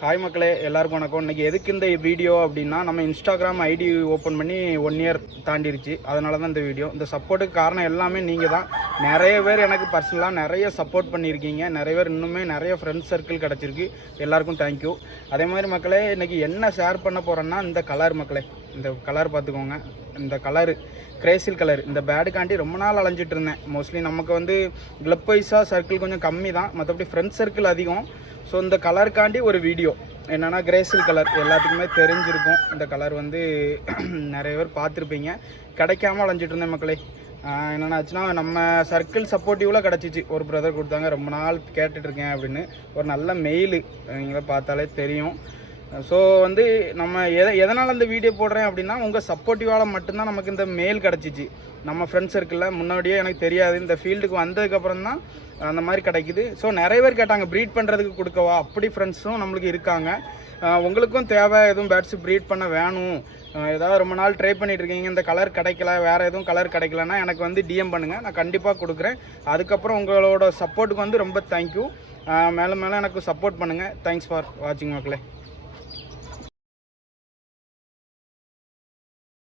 Hi மக்களே, எல்லாருக்கும் வணக்கம். இன்றைக்கி எதுக்கு இந்த வீடியோ அப்படின்னா, நம்ம இன்ஸ்டாகிராம் ஐடி ஓப்பன் பண்ணி 1 இயர் தாண்டிருச்சு. அதனால தான் இந்த வீடியோ. இந்த சப்போர்ட்டுக்கு காரணம் எல்லாமே நீங்கள் தான். நிறைய பேர் எனக்கு பர்சனலாக நிறைய சப்போர்ட் பண்ணியிருக்கீங்க. நிறைய பேர் இன்னுமே நிறைய ஃப்ரெண்ட்ஸ் சர்க்கிள் கிடச்சிருக்கு. எல்லாருக்கும் தேங்க்யூ. அதே மாதிரி மக்களே, இன்றைக்கி என்ன ஷேர் பண்ண போகிறேன்னா, இந்த கலர் மக்களே, இந்த கலர் பார்த்துக்கோங்க. இந்த கலரு கிரேசில் கலர், இந்த பேடுக்காண்டி ரொம்ப நாள் அலைஞ்சிட்டு இருந்தேன். மோஸ்ட்லி நமக்கு வந்து கிளப் வைஸாக சர்க்கிள் கொஞ்சம் கம்மி தான், மற்றபடி ஃப்ரெண்ட்ஸ் சர்க்கிள் அதிகம். ஸோ இந்த கலருக்காண்டி ஒரு வீடியோ என்னென்னா, கிரேசில் கலர் எல்லாத்துக்குமே தெரிஞ்சிருக்கும். இந்த கலர் வந்து நிறைய பேர் பார்த்துருப்பீங்க. கிடைக்காம அலைஞ்சிட்டு இருந்தேன் மக்களே. என்னென்ன ஆச்சுன்னா, நம்ம சர்க்கிள் சப்போர்ட்டிவில் கிடச்சிச்சு. ஒரு பிரதர் கொடுத்தாங்க, ரொம்ப நாள் கேட்டுட்ருக்கேன் அப்படின்னு. ஒரு நல்ல மெயிலு, நீங்களே பார்த்தாலே தெரியும். ஸோ வந்து நம்ம எதனால் அந்த வீடியோ போடுறேன் அப்படின்னா, உங்கள் சப்போர்ட்டிவால் மட்டும்தான் நமக்கு இந்த மெயில் கிடச்சிச்சு. நம்ம ஃப்ரெண்ட்ஸ் சர்க்கிளில் முன்னாடியே எனக்கு தெரியாது. இந்த ஃபீல்டுக்கு வந்ததுக்கப்புறம் தான் அந்த மாதிரி கிடைக்குது. ஸோ நிறைய பேர் கேட்டாங்க, ப்ரீட் பண்ணுறதுக்கு கொடுக்கவா? அப்படி ஃப்ரெண்ட்ஸும் நம்மளுக்கு இருக்காங்க. உங்களுக்கும் தேவை எதுவும் பேட்ஸ் ப்ரீட் பண்ண வேணும், ஏதாவது ரொம்ப நாள் ட்ரை பண்ணிட்டு இருக்கீங்க, இந்த கலர் கிடைக்கல, வேறு எதுவும் கலர் கிடைக்கலன்னா எனக்கு வந்து டிஎம் பண்ணுங்கள், நான் கண்டிப்பாக கொடுக்குறேன். அதுக்கப்புறம் உங்களோட சப்போர்ட்டுக்கு வந்து ரொம்ப தேங்க்யூ. மேலே மேலே எனக்கு சப்போர்ட் பண்ணுங்கள். தேங்க்ஸ் ஃபார் வாட்சிங் மக்களே.